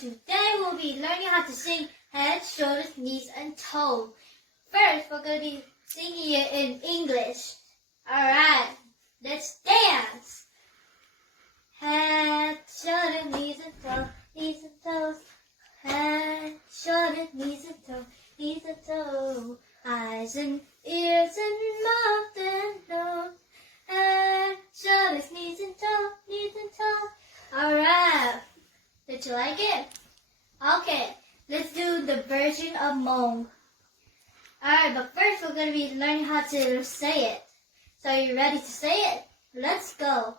and today we'll be learning how to sing head, shoulders, knees, and toes. First, we're going to be singing it in English. Alright, let's dance. Head, shoulders, knees, and toes, knees and toes. Head, shoulders, knees and toes, knees and toes. Eyes and ears and mouth and nose. Head, shoulders, knees and toes, knees and toes. Alright, did you like it? Okay, let's do the version of Hmong. Alright, but first we're going to be learning how to say it. So are you ready to say it? Let's go.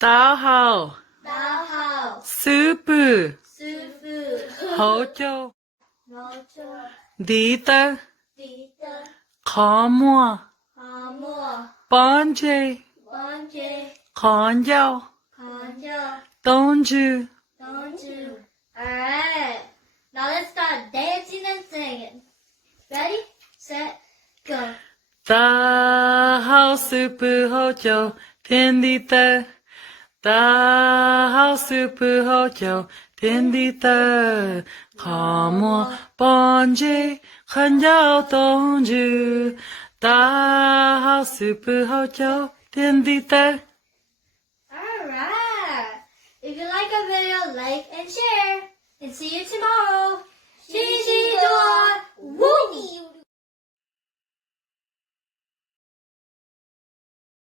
Taub Hau, Taub Hau, Sib Sib Ntsib Dua, Dua, Hmong, qhov-ncauj, qhov-ncauj, ntswg. Alright, now let's start dancing and singing. Ready, set, go. Taub Hau Sib Ntsib Dua, Taub Hau Sib Ntsib Dua, qhov-ncauj, qhov-ncauj, Taub Hau Sib Ntsib Dua. Alright, if you like our video, like and share. And see you tomorrow. Sib Ntsib Dua, Woo!